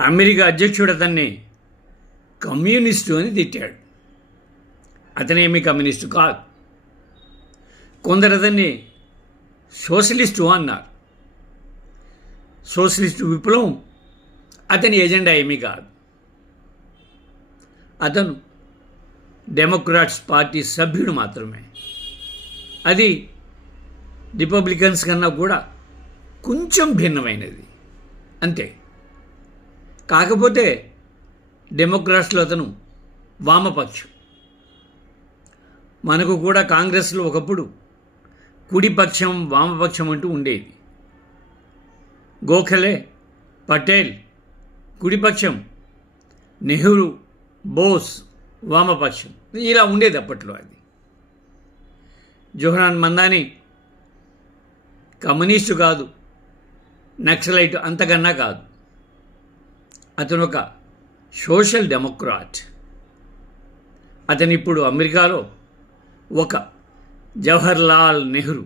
America అధ్యక్షుడు అతన్ని communist అని తిట్టాడు. అతనేమి కమ్యూనిస్టు కాదు. కొందరు అతన్ని సోషలిస్టు అన్నారు. సోషలిస్టు విప్లవం అతని ఎజెండా ఏమీ కాదు. అతను డెమోక్రాట్స్ పార్టీ సభ్యుడు మాత్రమే. అది రిపబ్లికన్స్ కన్నా కూడా కొంచెం భిన్నమైనది. అంతే. కాకపోతే డెమోక్రాట్స్లో అతను వామపక్షం. మనకు కూడా కాంగ్రెస్లో ఒకప్పుడు కుడిపక్షం వామపక్షం అంటూ ఉండేది. గోఖలే పటేల్ కుడిపక్షం నెహ్రూ బోస్ వామపక్షం. ఇలా ఉండేది అప్పట్లో అది. జోహరాన్ మందాని కమ్యూనిస్టు కాదు నక్సలైట్ అంతకన్నా కాదు. అతను ఒక సోషల్ డెమోక్రాట్. అతను ఇప్పుడు అమెరికాలో ఒక జవహర్లాల్ నెహ్రూ